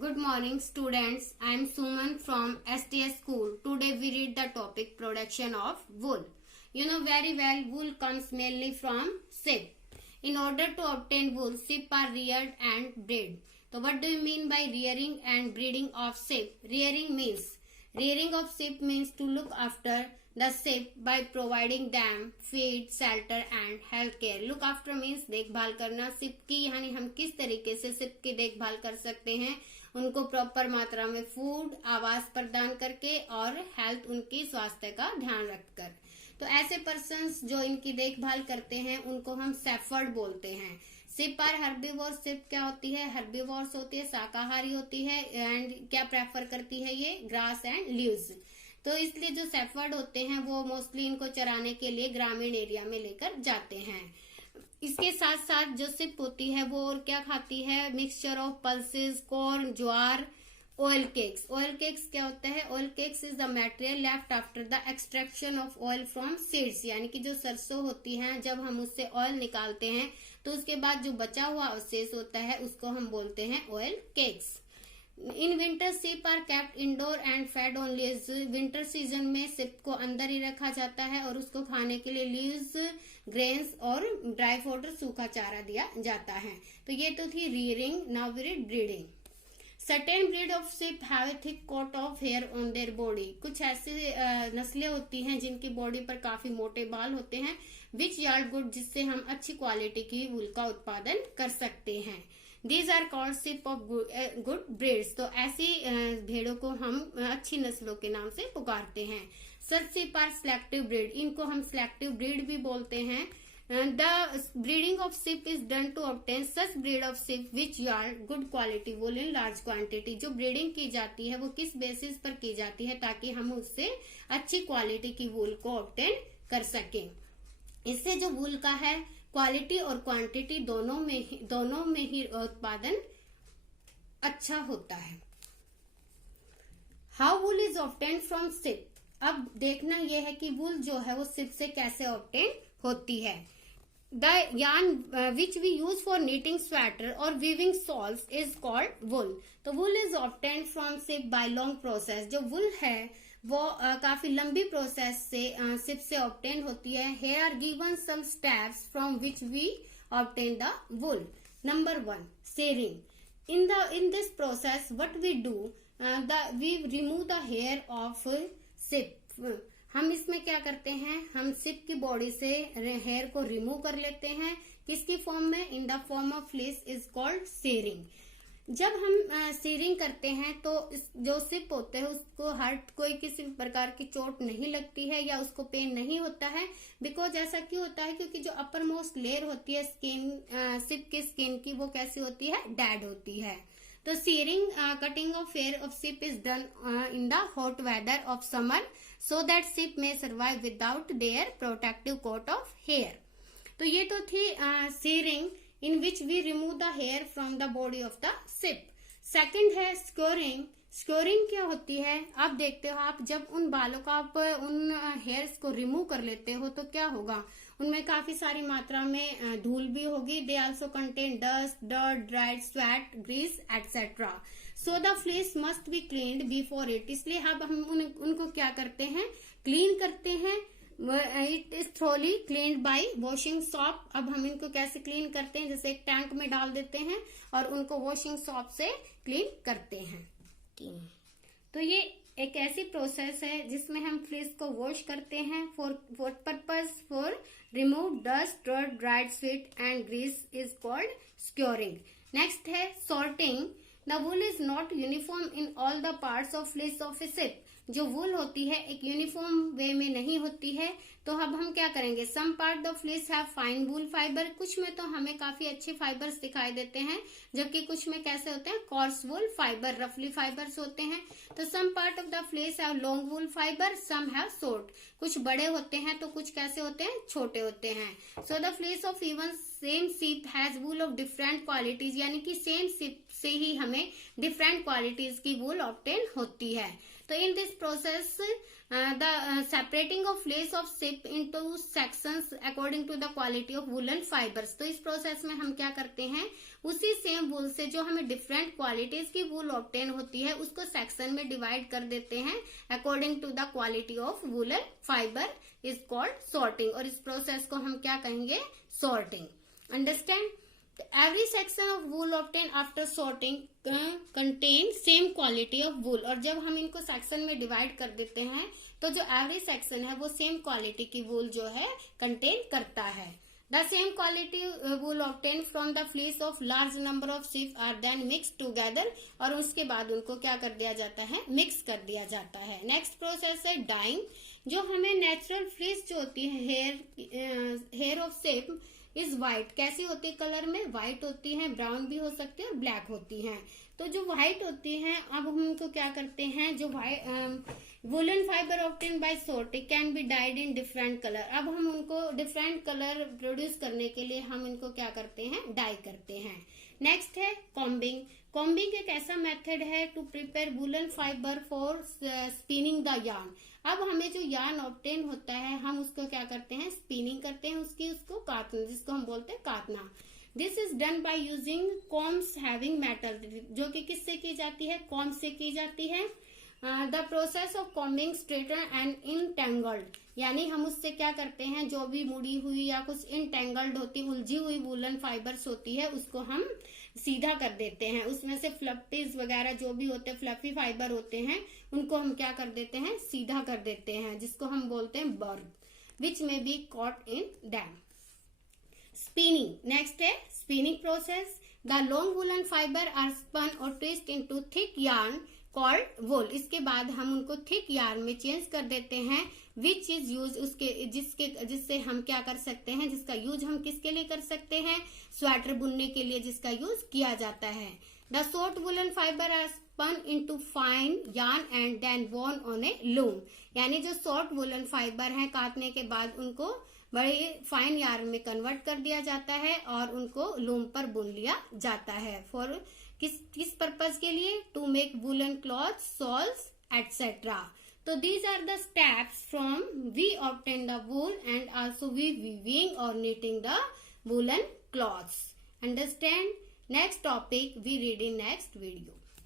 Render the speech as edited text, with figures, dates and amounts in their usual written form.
Good morning, students. I am Suman from STS School. Today we read the topic production of wool. You know very well, wool comes mainly from sheep. In order to obtain wool, sheep are reared and bred. So what do you mean by rearing and breeding of sheep? Rearing of sheep means to look after the sheep by providing them feed, shelter and health care. Look after means देखभाल करना sheep की, यानी हम किस तरीके से sheep की देखभाल कर सकते हैं, उनको प्रॉपर मात्रा में फूड, आवास प्रदान करके और हेल्थ, उनकी स्वास्थ्य का ध्यान रखकर। तो ऐसे पर्सन्स जो इनकी देखभाल करते हैं उनको हम शेफर्ड बोलते हैं। Ship are herbivore. शिप क्या होती है? हर्बीवोर्स होती है, शाकाहारी होती है। एंड क्या प्रेफर करती है ये? Grass and leaves. तो इसलिए जो शेफर्ड होते हैं वो मोस्टली इनको चराने के लिए ग्रामीण एरिया में लेकर जाते हैं। इसके साथ साथ जो शिप होती है वो और क्या खाती है? Mixture of pulses, corn, jowar, oil cakes. Oil cakes क्या होता है? Oil cakes is the material left after the extraction of oil from seeds, यानी कि जो सरसों होती है जब हम उससे ऑयल निकालते हैं तो उसके बाद जो बचा हुआ अवशेष होता है उसको हम बोलते हैं oil cakes. In winter sheep are kept indoor and fed on leaves. Winter season में शिप को अंदर ही रखा जाता है और उसको खाने के लिए लीव्स, ग्रेन्स और ड्राई फॉडर, सूखा चारा दिया जाता है। तो ये तो थी rearing. Now we read breeding. Certain breed of sheep have a thick coat of hair on their body. कुछ ऐसी नस्लें होती हैं जिनकी बॉडी पर काफी मोटे बाल होते हैं, विच यार्ड गुड, जिससे हम अच्छी क्वालिटी की वूल का उत्पादन कर सकते हैं। These are called sheep of good breeds. तो ऐसी भेड़ों को हम अच्छी नस्लों के नाम से पुकारते हैं। सच शिप आर सिलेक्टिव ब्रीड। इनको हम सिलेक्टिव ब्रीड भी बोलते हैं। The breeding of sheep is done to obtain such breed of sheep which yield good quality wool in large quantity। जो ब्रीडिंग की जाती है वो किस बेसिस पर की जाती है? ताकि हम उससे अच्छी क्वालिटी की वूल को ऑब्टेन कर सकें। इससे जो वूल का है क्वालिटी और क्वांटिटी दोनों में ही उत्पादन अच्छा होता है। How wool is obtain from ship. अब देखना यह है कि वूल जो है वो शिप से कैसे ऑब्टेन होती है। The yarn which we use for knitting sweater or weaving shawls is called wool। तो wool is obtained from sheep by long process। जो wool है वो काफी लंबी प्रोसेस से शिप से ऑब्टेन होती है। Here are given some steps from which we obtain the wool। Number 1, shearing। In this process what we do, we remove the hair of sheep। हम इसमें क्या करते हैं? हम शिप की बॉडी से हेयर को रिमूव कर लेते हैं। किसकी फॉर्म में? In the form of fleece is called shearing. जब हम सीरिंग करते हैं तो जो शिप होते हैं उसको कोई किसी प्रकार की चोट नहीं लगती है या उसको पेन नहीं होता है। बिकॉज ऐसा क्यों होता है? क्योंकि जो अपर मोस्ट लेयर होती है स्किन, शिप की स्किन की, वो कैसी होती है? डेड होती है। तो shearing, cutting of hair of sheep is done in the hot weather of summer so that ship may survive without their protective coat of hair। तो ये तो थी shearing in which we remove the hair from the body of the ship। Second है scouring. Scouring क्या होती है? आप देखते हो, आप जब उन बालों का आप उन हेयर्स को रिमूव कर लेते हो तो क्या होगा? उनमें काफी सारी मात्रा में धूल भी होगी। They also contain dust, dirt, dried sweat, grease etcetera. So the fleece must be cleaned before it. इसलिए अब हम उनको क्या करते हैं? क्लीन करते हैं। It is thoroughly cleaned bye washing shop. अब हम इनको कैसे क्लीन करते हैं? जैसे एक टैंक में डाल देते हैं और उनको वॉशिंग सॉप से क्लीन करते हैं। तो ये एक ऐसी प्रोसेस है जिसमें हम फ्लीस को वॉश करते हैं for purpose for remove dust, dirt, dried sweat and grease is called scouring. Next है sorting. The wool is not uniform in all the parts of fleece of a sheep. जो wool होती है एक uniform वे में नहीं होती है। तो अब हम क्या करेंगे? Some part the fleece have fine wool fibre. कुछ में तो हमें काफी अच्छे फाइबर्स दिखाई देते हैं, जबकि कुछ में कैसे होते हैं? कोर्स वूल फाइबर, रफली फाइबर्स होते हैं। तो some part of the fleece have long wool fibre, some have short. कुछ बड़े होते हैं तो कुछ कैसे होते हैं? छोटे होते हैं। So the fleece of even same ship has wool of different qualities, यानी कि सेम शिप से ही हमें डिफरेंट क्वालिटीज की वूल ऑब्टेन होती है। तो in this process the separating of fleece of sheep into sections according to the quality of woollen fibres. तो इस प्रोसेस में हम क्या करते हैं, उसी सेम वूल से जो हमें डिफरेंट क्वालिटीज की वूल ऑब्टेन होती है उसको सेक्शन में डिवाइड कर देते हैं according to the quality of woollen fibre is called sorting. और इस प्रोसेस को हम क्या कहेंगे, sorting. Understand? Every section of wool obtained after sorting contain same quality of wool। और जब हम इनको सेक्शन में डिवाइड कर देते हैं तो जो एवरी सेक्शन है वो सेम क्वालिटी की वूल जो है कंटेन करता है। The same quality wool obtained from the fleece of large number of sheep are then mix together. और उसके बाद उनको क्या कर दिया जाता है, मिक्स कर दिया जाता है। नेक्स्ट प्रोसेस है डाइंग। जो हमें नेचुरल फ्लीस जो होती है hair of sheep is white. कैसी होती है कलर में, व्हाइट होती है, ब्राउन भी हो सकती है और ब्लैक होती हैं। तो जो व्हाइट होती हैं अब हम उनको क्या करते हैं, जो woollen fibre obtain bye sorting can be died in different colour. अब हम उनको डिफरेंट कलर प्रोड्यूस करने के लिए हम इनको क्या करते हैं, डाई करते हैं। नेक्स्ट है कॉम्बिंग। कॉम्बिंग एक ऐसा मेथड है to prepare woollen fibre for spinning the yarn. अब हमें जो यार्न ऑब्टेन होता है हम उसको क्या करते हैं, स्पिनिंग करते हैं उसको काटना, जिसको हम बोलते हैं काटना। This is done by using combs having metal, जो कि किससे की जाती है, कॉम से की जाती है। The process of combing straighten and entangled, यानी हम उससे क्या करते हैं, जो भी मुड़ी हुई या कुछ इनटेंगल्ड होती, उलझी हुई वुलन फाइबर्स होती है उसको हम सीधा कर देते हैं। उसमें से फ्लफीज वगैरह जो भी होते हैं, फ्लफी फाइबर होते हैं, उनको हम क्या कर देते हैं, सीधा कर देते हैं, जिसको हम बोलते हैं बर्ग, विच में be caught in them. Spinning. Next है spinning process. The long woollen fibre are spun और twist into thick yarn called wool. इसके बाद हम उनको थिक यार्न में चेंज कर देते हैं, विच इज यूज जिससे हम क्या कर सकते हैं, जिसका यूज हम किसके लिए कर सकते हैं, स्वेटर बुनने के लिए जिसका यूज किया जाता है। The short woollen fibre are spun into fine yarn and then worn on a loom. यानी जो शॉर्ट वुलन फाइबर है काटने के बाद उनको बड़े फाइन यार्न में कन्वर्ट कर दिया जाता है और उनको लूम पर बुन लिया जाता है। फॉर किस पर्पज के लिए, to make woollen cloth, shawls etcetera. So these are the steps from we obtain the wool and also we weaving or knitting the woolen cloths. Understand? Next topic we read in next video.